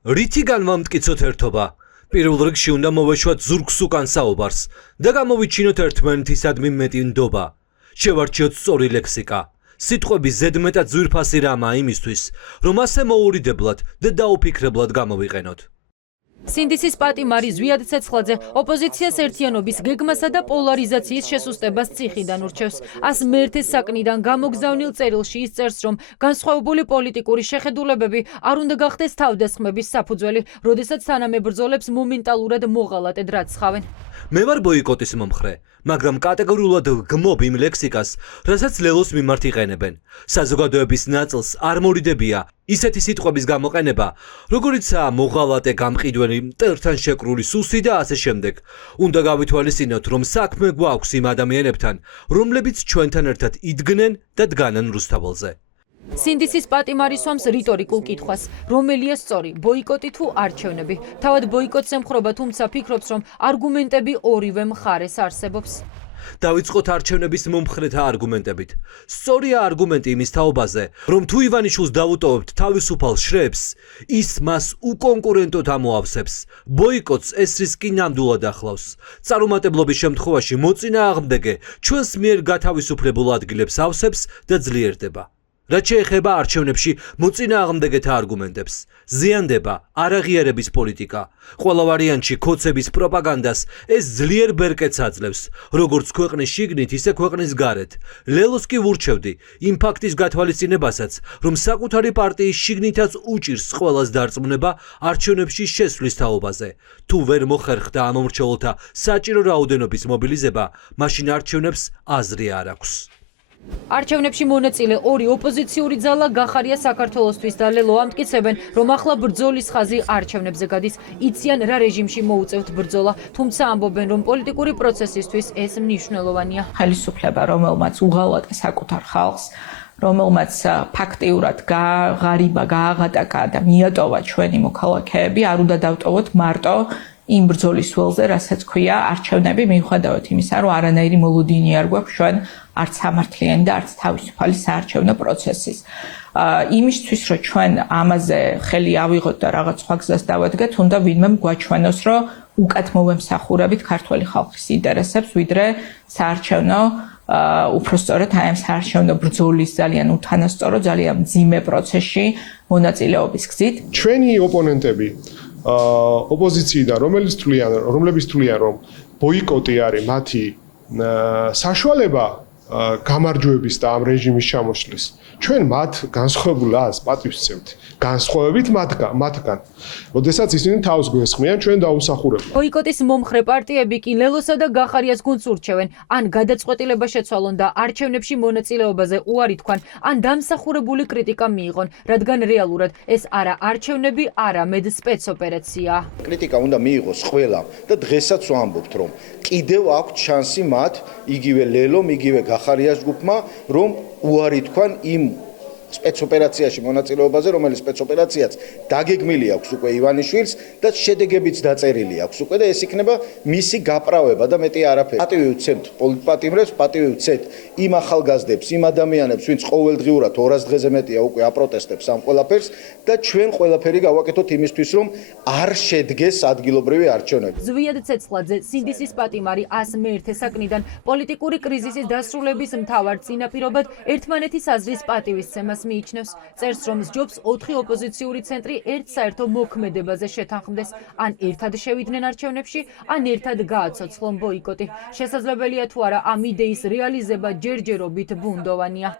რითი განვამტკიცოთ ერთობა? პირველ რიგში უნდა მოვეშვათ ზურგს უკან საუბარს და გამოვიჩინოთ ერთმანეთისადმი მეტი ნდობა. შევარჩიოთ სწორი ლექსიკა. სიტყვების ზედმეტად ძვირფასი რამაა იმისთვის, რომ ასე მოურიდებლად და დაუფიქრებლად გამოვიყენოთ. სინდისის პატიმარი ზვიად ცეცხლაძე ოპოზიციას ერთიანობის გეგმასა და პოლარიზაციის შესუსტებას ციხიდან ურჩევს. მეერთეს საკნიდან გამოგზავნილ წერილში ის წერს, რომ განსხვავებული პოლიტიკური შეხედულებები არ უნდა გახდეს თავდასხმების საფუძველი, როდესაც თანამებრძოლებს მომენტალურად მოღალატედ რაცხავენ. მე ვარ ბოიკოტის მომხრე, მაგრამ კატეგორიულად გმობ იმ ლექსიკას, რასაც ლელოს მიმართ იყენებენ. საზოგადოების ნაწილს არ მორიდებია ისეთი სიტყვების გამოყენება, როგორიცაა მოღალატე, გამყიდველი, მტერთან შეკრული სუსი და ასე შემდეგ. უნდა გავითვალისწინოთ, რომ საქმე გვაქვს იმ ადამიანებთან, რომლებიც ჩვენთან ერთად იდგნენ და დგანან რუსთაველზე. სინდისის პატიმარი სვამს რიტორიკულ კითხვას, რომელია სწორი, ბოიკოტი თუ არჩევნები. თავად ბოიკოტს ემხრობა, თუმცა ფიქრობს, რომ არგუმენტები ორივე მხარეს არსებობს. დავიწყოთ არჩევნების მომხრეთა არგუმენტებით. სწორია არგუმენტი იმის თაობაზე, რომ თუ ივანიშვილს დავუტოვებთ თავისუფალ შრეებს, ის მას უკონკურენტოდ ამოავსებს. ბოიკოტს ეს რისკი ნამდვილად ახლავს. წარუმატებლობის შემთხვევაში მოწინააღმდეგე ჩვენს მიერ გათავისუფლებულ ადგილებს ავსებს და ძლიერდება. რაც შეეხება არჩევნებში მოწინააღმდეგეთა არგუმენტებს, ზიანდება არაღიარების პოლიტიკა. ყველა ვარიანტში ქოცების პროპაგანდას ეს ძლიერ ბერკეტს აძლევს, როგორც ქვეყნის შიგნით, ისე ქვეყნის გარეთ. ლელოს კი ვურჩევდი იმ ფაქტის გათვალისწინებასაც, რომ საკუთარი პარტიის შიგნითაც უჭირს ყველას დარწმუნება არჩევნებში შესვლის თაობაზე. თუ ვერ მოხერხდა ამ მომრჩეველთა საჭირო რაოდენობის მობილიზება, მაშინ არჩევნებს აზრი არ აქვს. არჩევნებში მონაწილე ორი ოპოზიციური ძალა გახარია საქართველოსთვის და ლელო ამტკიცებენ, რომ ახლა ბრძოლის ხაზი არჩევნებზე გადის. იციან რა რეჟიმში მოუწევთ ბრძოლა, თუმცა ამბობენ, რომ პოლიტიკური პროცესისთვის ეს მნიშვნელოვანია. ხელისუფლება, რომელმაც უღალატა საკუთარ ხალხს, რომელმაც ფაქტიურად ღარიბა გააღატაკა და მიატოვა ჩვენი მოქალაქეები, არ უნდა დავტოვოთ მარტო იმ ბრძოლის ველზე, რასაც ქვია არჩევნები, მიუხედავად იმისა, რომ არანაირი მოლოდინი არ გვაქვს ჩვენ არც სამართლიანი და არც თავისუფალი საარჩევნო პროცესის. იმისთვის, რომ ჩვენ ამაზე ხელი ავიღოთ და რაღაც სხვა გზას დავადგეთ, უნდა ვინმე გვაჩვენოს, რომ უკეთ მოვემსახურებით ქართველი ხალხის ინტერესებს, ვიდრე საარჩევნო უფრო სწორედ აი ამ საარჩევნო ბრძოლის ძალიან უთანასწორო, ძალიან მძიმე პროცესში მონაწილეობის გზით. ჩვენი ოპონენტები ოპოზიციიდან რომლებიც თვლიან, რომ ბოიკოტი არის მათი საშუალება გამარჯვების და ამ რეჟიმის ჩამოშლის, ჩვენ მათ განსხვავებულ აზრს პატივს ვცემთ. განსხვავებით მათგან. როდესაც ისინი თავს გვესხმიან, ჩვენ დაუმსახურებთ. ბოიკოტის მომხრე პარტიები კი ლელოსა და გახარიას გუნდს ურჩევენ, ან გადაწყვეტილება შეცვალონ და არჩევნებში მონაწილეობაზე უარი თქვან, ან დამსახურებული κρიტიკა მიიღონ, რადგან რეალურად ეს არა არჩევნები, არამედ სპეცოპერაციაა. კრიტიკა უნდა მიიღოს ყველამ და დღესაც ვამბობთ, რომ კიდევ აქვს შანსი მათ, იგივე ლელომ, იგივე გახარიას ჯგუფმა, რომ უარი თქვან იმ სპეცოპერაციაში მონაწილეობაზე, რომელიც სპეცოპერაციაც დაგეგმილი აქვს უკვე ივანიშვილს და შედეგებიც დაწერილი აქვს უკვე და ეს იქნება მისი გაправება და მეტი არაფერი. პატივი ვცემთ პოლიტპატიმრებს, პატივი ვცეთ იმ ახალგაზრდებს, იმ ადამიანებს, ვინც ყოველდღიურად 200 დღეზე მეტია უკვე აპროტესტებს ამ ყველაფერს და ჩვენ ყველაფერი გავაკეთოთ იმისთვის, რომ არ შედგეს ადგილობრივი არჩევნები. ზვიად ცეცხლაძე, სინდისის პატიმარი მეერთე საკნიდან პოლიტიკური კრიზისის დასრულების მთავარ წინაპირობად ერთმანეთის აზრის პატივისცემას მიიჩნევს. წერს, რომ სჯობს 4 ოპოზიციური ცენტრი ერთ საერთო მოქმედებაზე შეთანხმდეს, ან ერთად შევიდნენ არჩევნებში, ან ერთად გააცოცხლონ ბოიკოტი. შესაძლებელია თუ არა ამ იდეის რეალიზება ჯერჯერობით ბუნდოვანია.